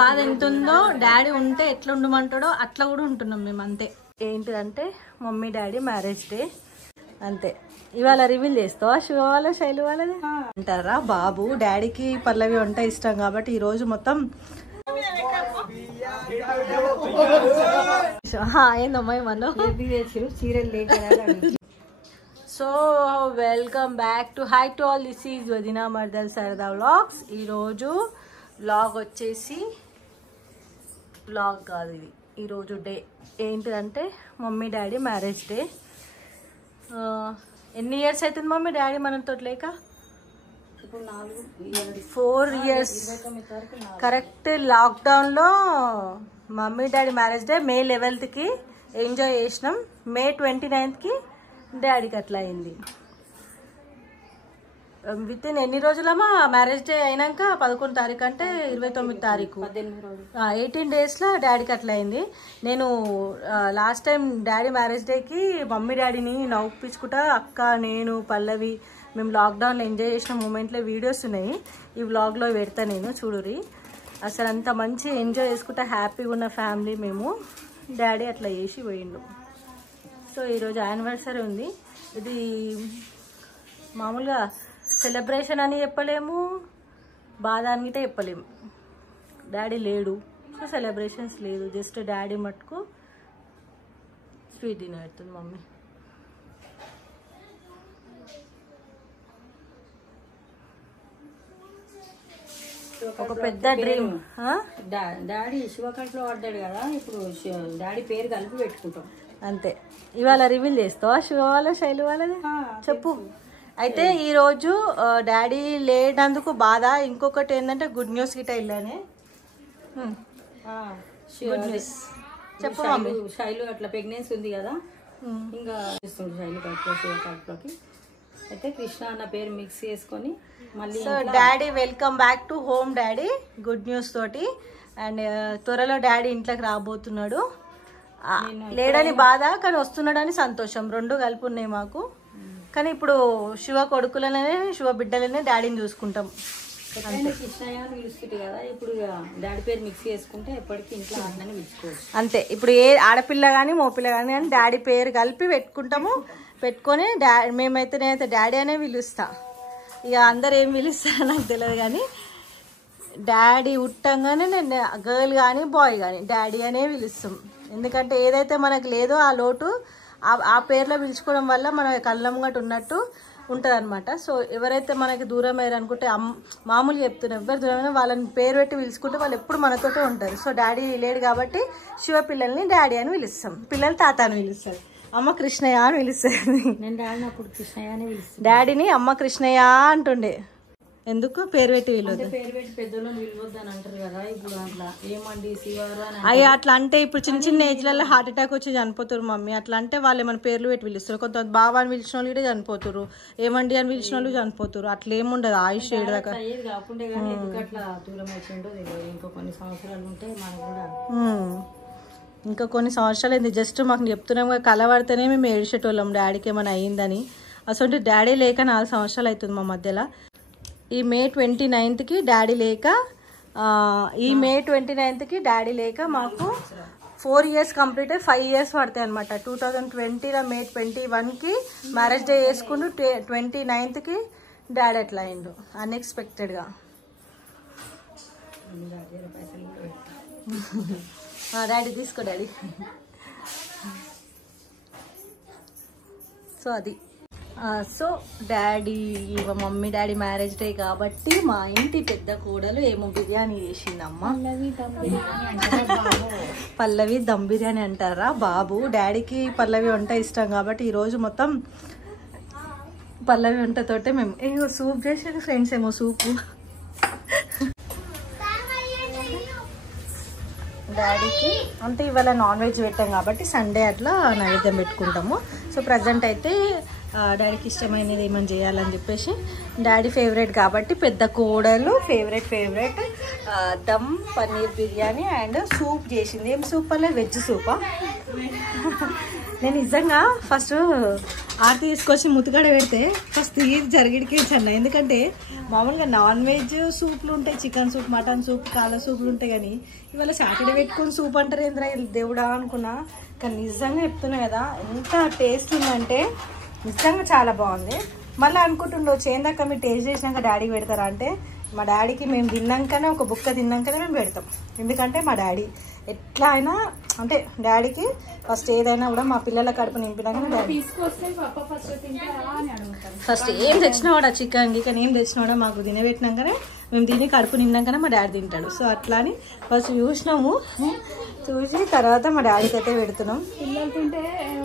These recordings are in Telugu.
బాధ ఎంత ఉందో డాడీ ఉంటే ఎట్లా ఉండమంటాడో అట్లా కూడా ఉంటున్నాం మేము అంతే. ఏంటిదంటే మమ్మీ డాడీ మ్యారేజ్ డే అంతే. ఇవాళ రివీల్ చేస్తావా శివ వాళ్ళ శైలు వాళ్ళది అంటారా? బాబు డాడీకి పల్లవి వంట ఇష్టం కాబట్టి ఈరోజు మొత్తం ఏందమ్మా మనం. So welcome back to high to all, this is వదినా మర్దల్ సరదా వ్లాగ్స్. ఈరోజు వ్లాగ్ వచ్చేసి వ్లాగ్ కాదు ఇది, ఈరోజు డే ఏంటిదంటే మమ్మీ డాడీ మ్యారేజ్ డే. ఎన్ని ఇయర్స్ అవుతుంది మమ్మీ డాడీ మనతో లేక? 4 years కరెక్ట్. లాక్డౌన్లో mummy daddy marriage day May 11th enjoy చేసినాం. May 29th డాడీకి అట్లా అయింది. విత్ ఇన్ ఎన్ని రోజులమ్మా మ్యారేజ్ డే అయినాక? 11 తారీఖు అంటే 29 తారీఖు, 18 daysలో డాడీకి అట్లా అయింది. నేను లాస్ట్ టైం డాడీ మ్యారేజ్ డేకి మమ్మీ డాడీని నవ్వుపించుకుంటా అక్క నేను పల్లవి మేము లాక్డౌన్లో ఎంజాయ్ చేసిన మూమెంట్లో వీడియోస్ ఉన్నాయి. ఈ వ్లాగ్లో పెడతా నేను, చూడురి. అసలు అంత మంచి ఎంజాయ్ చేసుకుంటా హ్యాపీగా ఉన్న ఫ్యామిలీ మేము. డాడీ అట్లా చేసి పోయిండు. సో ఈరోజు యానివర్సరీ ఉంది. ఇది మామూలుగా సెలబ్రేషన్ అని చెప్పలేము, బాధ అని గిట్ట చెప్పలేము. డాడీ లేడు, సో సెలబ్రేషన్స్ లేదు. జస్ట్ డాడీ మట్టుకు స్వీట్ తిని పెడుతుంది మమ్మీ. ఒక పెద్ద డ్రీమ్. డాడీ శివకంట్లో పడ్డాడు కదా, ఇప్పుడు డాడీ పేరు కలిపి పెట్టుకుంటాం అంతే. ఇవాళ రివీల్ చేస్తావా శివ వాళ్ళ శైలు వాళ్ళది చెప్పు. అయితే ఈరోజు డాడీ లేనందుకు బాధ. ఇంకొకటి ఏంటంటే గుడ్ న్యూస్ గిట్ట ఇలానే గుడ్ న్యూస్ చెప్పు మమ్మీ. శైలు అట్లా ప్రెగ్నెన్సీ ఉంది కదా, ఇంకా శైలు కడుపులో శివ కడుపులోకి అయితే కృష్ణ అన్న పేరు మిక్స్ చేసుకొని మళ్ళీ. So daddy welcome back to home daddy, good news తోటి. అండ్ త్వరలో డాడీ ఇంట్లోకి రాబోతున్నాడు. లేడని బాధ కానీ వస్తున్నాడని సంతోషం, రెండు కలిపి ఉన్నాయి మాకు. కానీ ఇప్పుడు శివ కొడుకులనే శివ బిడ్డలనే డాడీని చూసుకుంటాం. కృష్ణయ్య అని పిలుస్తుంది కదా, ఇప్పుడు డాడీ పేరు మిక్స్ చేసుకుంటే ఎప్పటికీ ఇంట్లో అందరినీ పిలుచుకోవచ్చు అంతే. ఇప్పుడు ఏ ఆడపిల్ల కానీ మోపిల్ల కానీ డాడీ పేరు కలిపి పెట్టుకుంటాము. పెట్టుకొని నేనైతే డాడీ అనే పిలుస్తా. ఇక అందరు ఏం పిలుస్తారో నాకు తెలియదు కానీ డాడీ ఉట్టంగానే నేను గర్ల్ కానీ బాయ్ కానీ డాడీ అనే పిలుస్తాం. ఎందుకంటే ఏదైతే మనకు లేదో ఆ లోటు ఆ పేర్లో పిలుచుకోవడం వల్ల మన కళ్ళమ్మగట్టు ఉన్నట్టు ఉంటుంది అనమాట. సో ఎవరైతే మనకి దూరం అయ్యారు అనుకుంటే మామూలుగా చెప్తున్నారు, ఎవరు దూరమైనా వాళ్ళని పేరు పెట్టి పిలుచుకుంటే వాళ్ళు ఎప్పుడు మనతోటే ఉంటారు. సో డాడీ లేడు కాబట్టి శివ పిల్లల్ని డాడీ అని పిలుస్తాం, పిల్లలు తాత అని పిలుస్తారు, అమ్మ కృష్ణయ్య అని పిలుస్తుంది. నేను డాడీని అప్పుడు కృష్ణయ్య అని పిలుస్తాను. డాడీని అమ్మ కృష్ణయ్య అంటుండే. ఎందుకు పేరు పెట్టి వీళ్ళు పేరు పెట్టి పెద్దోళ్ళని పిలవద్దు అని అంటారు కదా, ఇప్పుడు అట్లా ఏమండి శివారు అని అయ్యా అట్లా అంటే ఇప్పుడు చిన్న ఏజ్లలో హార్ట్ అటాక్ వచ్చి చనిపోతారు మమ్మీ. అట్లా అంటే వాళ్ళు ఏమైనా పేర్లు పెట్టి పిలుస్తారు. కొంత బాబా అని పిలిచిన వాళ్ళు కూడా చనిపోతారు, ఏమండి అని పిలిచిన వాళ్ళు చనిపోతారు. అట్లా ఏముండదు ఆయుష్ ఏడు దాకా. అయ్యేది కాకుండా కానీ ఎందుకు అట్లా దూరం వచ్చిండో తెలియదు. ఇంకా కొన్ని సంవత్సరాలు ఉంటే మనకు కూడా ఇంకా కొన్ని సంవత్సరాలు అయింది. జస్ట్ మాకు చెప్తున్నాం కలవడితేనే మేము ఏడిచేటోళ్ళం డాడీకి ఏమైనా అయ్యిందని. అసలు డాడీ లేక 4 సంవత్సరాలు అవుతుంది మా మధ్యలో. ఈ May 29th డాడీ లేక May 29th డాడీ లేక మాకు 4 years కంప్లీట్ అయ్యి 5 years పడతాయి అనమాట. 2020లో May 21 మ్యారేజ్ డే చేసుకుంటూ 29th డాడీ ఎట్లా అయిండు అన్ఎక్స్పెక్టెడ్గా. డాడీ తీసుకో డాడీ. సో అది so daddy mummy daddy marriage day కాబట్టి మా ఇంటి పెద్ద కోడలు ఏమో బిర్యానీ చేసిందమ్మా. పల్లవి దమ్ బిర్యానీ అంటారా బాబు. డాడీకి పల్లవి వంట ఇష్టం కాబట్టి ఈరోజు మొత్తం పల్లవి వంటతోటే మేము ఏమో సూప్ చేసారు ఫ్రెండ్స్, ఏమో సూపు. డాడీకి అంటే ఇవాళ నాన్ వెజ్ పెట్టాం కాబట్టి సండే అట్లా నైవేద్యం పెట్టుకుంటాము. సో ప్రజెంట్ అయితే డాడీకి ఇష్టమైనది ఏమని చేయాలని చెప్పేసి డాడీ ఫేవరెట్ కాబట్టి పెద్ద కోడలు favourite dum paneer biryani and soup చేసింది. ఏం సూప్ అలా వెజ్ సూపా? నేను నిజంగా ఫస్ట్ ఆర్తి తీసుకొచ్చి ముతుగడ పెడితే ఫస్ట్ ఇది జరిగిడికి చన్న. ఎందుకంటే మామూలుగా నాన్ వెజ్ సూప్లు ఉంటాయి, చికెన్ సూప్, మటన్ సూప్, కాళ్ళ సూపులు ఉంటాయి. కానీ ఇవాళ సాటర్డే పెట్టుకుని సూప్ అంటారు ఏంద్రా దేవుడా అనుకున్నా. కానీ నిజంగా చెప్తున్నా కదా, ఎంత టేస్ట్ ఉందంటే నిజంగా చాలా బాగుంది. మళ్ళీ అనుకుంటుండొచ్చు ఏందాక మీరు టేస్ట్ చేసినాక డాడీకి పెడతారా అంటే, మా డాడీకి మేము తిన్నాకనే ఒక బుక్క తిన్నాకనే మేము పెడతాం. ఎందుకంటే మా డాడీ ఎట్లా అయినా అంటే డాడీకి ఫస్ట్ ఏదైనా కూడా మా పిల్లల కడుపు నింపినాక డాడీ ఫస్ట్ ఏం తెచ్చినా కూడా చికెన్ గికెన్ ఏం తెచ్చినా కూడా మాకు తినబెట్టినాకనే మేము తిని కడుపు నిండాకనే మా డాడీ తింటాడు. సో అట్లా అని ఫస్ట్ చూసినాము, చూసి తర్వాత మా డాడీకి అయితే పెడుతున్నాం. పిల్లలు తింటే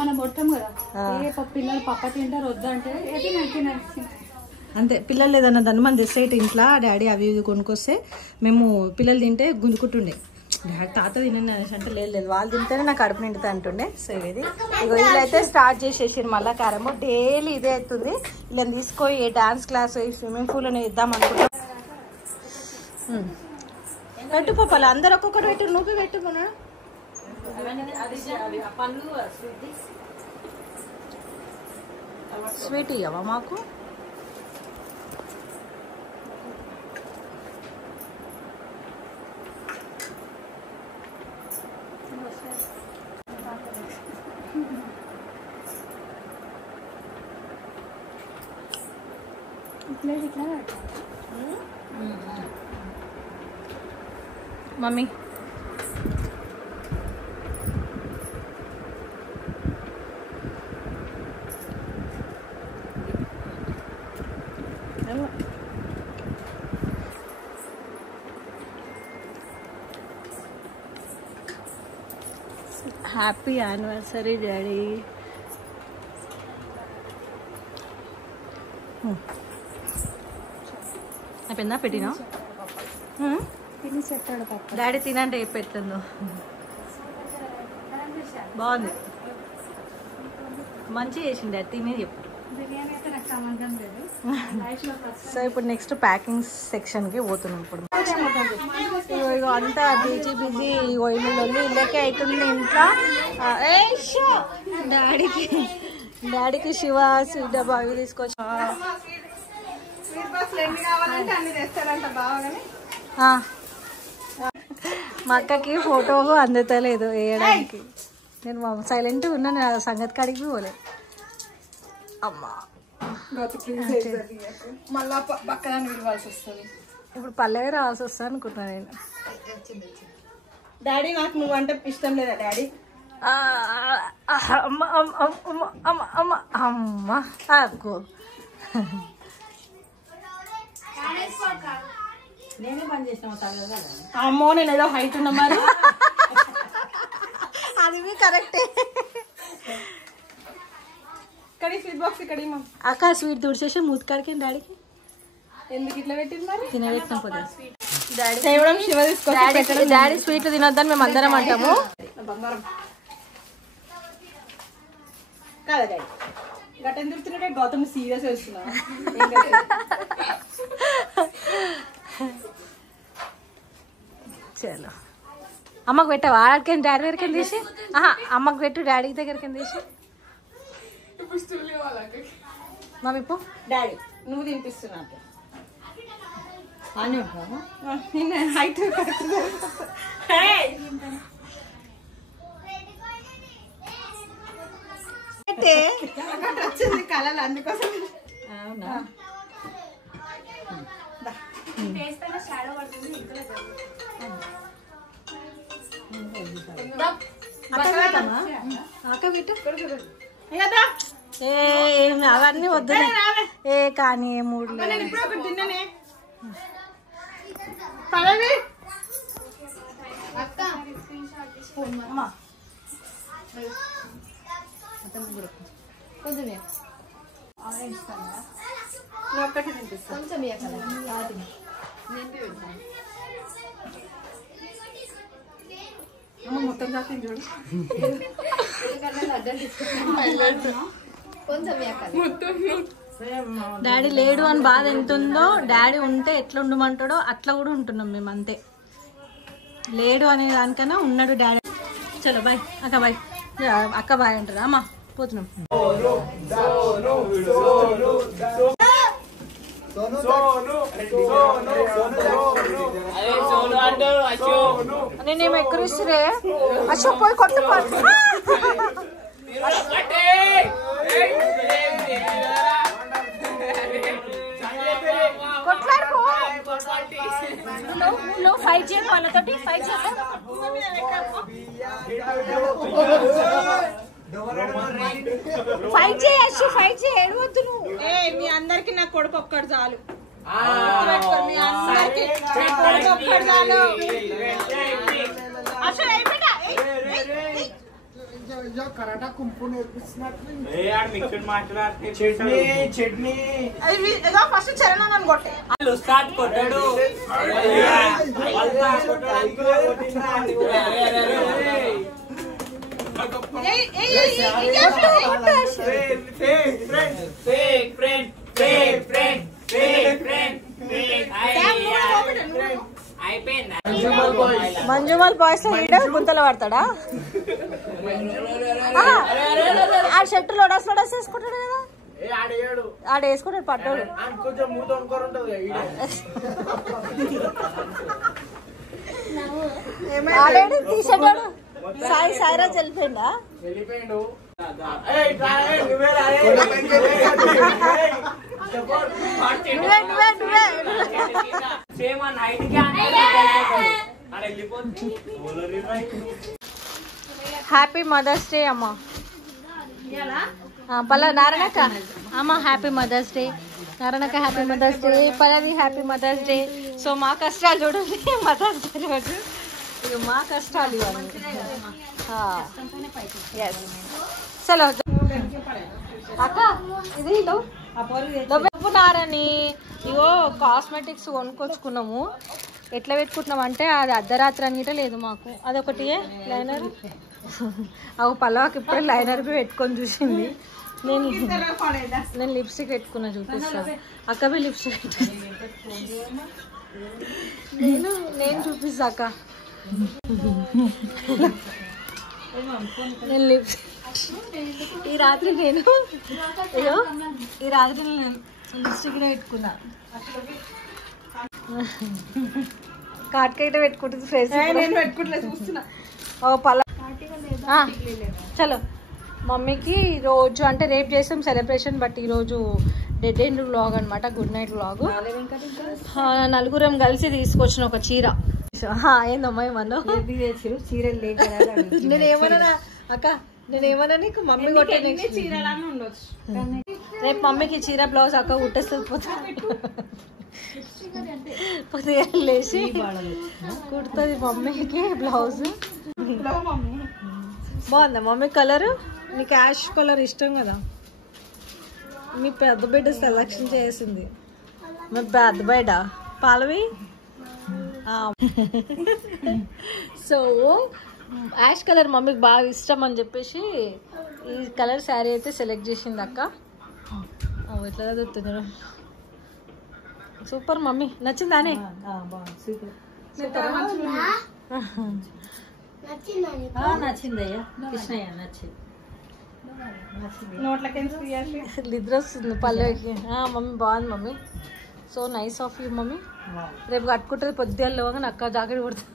మనం కొట్టాం కదా, పిల్లలు పక్క తింటారు వద్దంటే అంతే. పిల్లలు ఏదన్నా దాన్ని మనం తెస్తే ఇంట్లో డాడీ అవి ఇవి కొనుక్కొస్తే మేము పిల్లలు తింటే గుంజుకుంటుండే. డాడీ తాత తినండి అనేసి అంటే లేదు వాళ్ళు తింటేనే నాకు కడుపు నిండుతా అంటుండే. సో ఇది ఇగో వీళ్ళైతే స్టార్ట్ చేసేసారు మళ్ళీ క్యారమ్. డైలీ ఇదే అవుతుంది. ఇలా తీసుకొని డాన్స్ క్లాస్ స్విమ్మింగ్ పూల్ అని ఇద్దాం అనుకుంటాం. పెట్టు పాపాలి అందరు ఒక్కొక్కటి పెట్టు, నువ్వు పెట్టుకున్నా స్వీట్ ఇవ్వవా మాకు? Mummy happy anniversary daddy. అయిపోయిందా పెట్టినా? డాడీ తినంటే పెట్టిందో బాగుంది, మంచిగా చేసింది డాడీ తిని చెప్పు. సో ఇప్పుడు నెక్స్ట్ ప్యాకింగ్ సెక్షన్కి పోతున్నాం. ఇప్పుడు ఇగో అంతా బిజీ ఇల్లు ఇళ్ళకే అవుతుంది ఇంట్లో. డాడీకి శివ స్వీట్ డబ్బా అవి తీసుకొచ్చి మా అక్కకి ఫోటో అందుతలేదు వేయడానికి. నేను సైలెంట్ ఉన్నాను, సంగతి కాడికి పోలే. అమ్మా మళ్ళా పక్కన విడవాల్సి వస్తుంది. ఇప్పుడు పల్లెవి రావాల్సి వస్తుంది అనుకుంటున్నా నేను. డాడీ నాకు నువ్వు అంటే ఇష్టం లేదా డాడీ? అమ్మ అమ్మ అమ్మ అమ్మ అమ్మ అక్కో నేనే పని చేసిన అమ్మో నేను ఏదో హైట్ ఉన్నా మరి. అది కరెక్టే. స్వీట్ బాక్స్ ఇక్కడ అక్క స్వీట్ తుడిచేసి మూతికాడికి డాడీకి ఎందుకు ఇట్లా పెట్టింది మరి? తినబెట్టిన పోతే డాడీ స్వీట్లు తినొద్దని మేము అందరం అంటాము. బంగారం కాదా డాడీ? గట్టని తిరుగుతున్నట్టే గౌతమ్ సీరియస్ వేస్తున్నా. చలో అమ్మకు పెట్టావా? ఆడికి డాడీ దగ్గరికి తీసి అమ్మకు పెట్టు, డాడీ దగ్గరికి తీసి. మమ్మీ పో. డాడీ నువ్వు తినిపిస్తున్నా హైట్ వచ్చింది కళలు అందుకోసం. అవునా? అవన్నీ వద్దు ఏ కానీ ఏ మూడు తిన్నానే కొంచెం ఒక్కటి తినిపిస్తా. కొంచెం మొత్తం కాకుండా చూడు. డాడీ లేడు అని బాధ ఎంత ఉందో, డాడీ ఉంటే ఎట్లా ఉండమంటాడో అట్లా కూడా ఉంటున్నాం మేము. అంతే, లేడు అనే దానికన్నా ఉన్నాడు డాడీ. చలో బాయ్ అక్క, బాయ్ అక్క బాయ్ అంటారా అమ్మా పోతున్నాం. నేనేమో ఎక్కరిస్తురే అశోక్ పోయి కొట్టు కొట్లాడుకో నువ్వు ఫైట్ చేయకు వాళ్ళతోటి ఫైట్ చేస్తా ఫైట్ చేయచ్చు ఫైట్ చేయ ఏడవద్దు నువ్వు. మీ అందరికి నా కొడుకు ఒక్కడు చాలు మీ అందరికి కొడుకు ఒక్కడు చాలు. కరాటా కుంపు నేర్పిస్తున్నట్టు ఫస్ట్ చరణాన్ని కొట్టే కొట్టాడు మంజుమల్ బాయ్స్ లో ఈడ గుంతలు పడతాడా? ఆ షర్ట్ లోడస్ లోడస్ వేసుకుంటాడు కదా ఆడ వేసుకుంటాడు పట్టాడు. ఆడాడు తీసాడు సాయి సాయిరాజ్ వెళ్ళిపోయిందా? హ్యాపీ మదర్స్ డే అమ్మా. పల్ల నారాయణక్క అమ్మ హ్యాపీ మదర్స్ డే. నారాయణక్క happy Mother's Day. Pallavi happy Mother's Day. So మా కష్టాలు చూడండి మదర్స్ డే రోజు ఇక మా కష్టాలు ఇవన్నీ. చలో అక్క ఇది నారని ఇగో కాస్మెటిక్స్ కొనుక్కొచ్చుకున్నాము. ఎట్లా పెట్టుకుంటున్నాం అంటే అది అర్ధరాత్రి అనిట లేదు మాకు. అదొకటి లైనర్ అవు పల్లవాకి ఇప్పుడే లైనర్ పెట్టుకొని చూసింది. నేను లిప్స్టిక్ పెట్టుకున్నా చూపిస్తా. అక్క బి లిప్స్టిక్ నేను చూపిస్తా అక్క. నేను లిప్స్టిక్ ఈ రాత్రి నేను లిప్స్టిక్ పెట్టుకున్నా. కాట్కైతే పెట్టుకుంటుంది ఫేస్ చూస్తున్నా. ఓ పల్ల చలో మమ్మీకి రోజు అంటే రేపు చేస్తాం సెలబ్రేషన్. బట్ ఈరోజు డెడ్ ఎండ్ వ్లాగ్ అనమాట, గుడ్ నైట్ వ్లాగ్. నలుగురం కలిసి తీసుకొచ్చిన ఒక చీర. ఏందమ్మా ఏమన్నా నేనేమన్నా అక్క నేనేమన్నా నీకు మమ్మీ కొట్టే రేపు మమ్మీకి చీర బ్లౌజ్ అక్క కుట్టేస్తుంది. పొద్దుగా లేచి కుడుతుంది మమ్మీకి బ్లౌజ్. బాగుందా మమ్మీ కలర్? నీకు యాష్ కలర్ ఇష్టం కదా. మీ పెద్ద బిడ్డ సెలక్షన్ చేసింది. మీ పెద్ద బిడ్డ పాలవి. సో యాష్ కలర్ మమ్మీకి బాగా ఇష్టం అని చెప్పేసి ఈ కలర్ శారీ అయితే సెలెక్ట్ చేసింది అక్క. ఎట్లా చదువుతున్నారు సూపర్ మమ్మీ. నచ్చిందానే? నచ్చిందయ్యా కృష్ణయ్య నచ్చింది. నిద్ర వస్తుంది పల్లెకి. మమ్మీ బాగుంది mummy. So nice of you mummy. రేపు కట్టుకుంటుంది పొద్దున్న లేవగా అక్క జాకెట్ కుడుతుంది.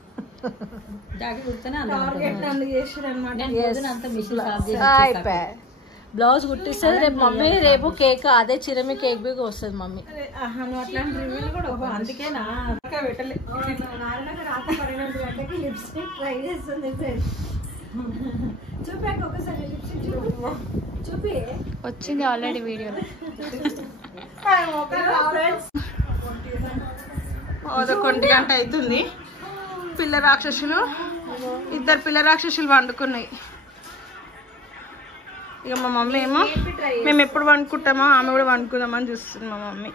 బ్లౌజ్ కుట్టిస్తుంది రేపు మమ్మీ. రేపు కేక్ అదే చిరమి కేక్ బి వస్తుంది మమ్మీ. వచ్చింది ఆల్రెడీ వీడియోలో. 1 గంట అవుతుంది. పిల్ల రాక్షసులు ఇద్దరు పిల్ల రాక్షసులు వండుకున్నాయి. ఇక మా మమ్మీ ఏమో మేము ఎప్పుడు వండుకుంటామో ఆమె కూడా వండుకుందామని చూస్తుంది మా మమ్మీ.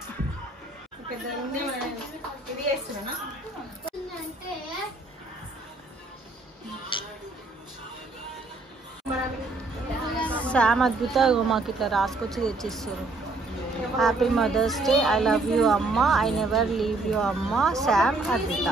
శామ్ అద్భుత మాకు ఇట్లా రాసుకొచ్చి తెచ్చిస్తారు. Happy Mother's Day. I love you అమ్మ. ఐ నెవర్ లీవ్ యూ అమ్మ. శామ్ అద్భుత.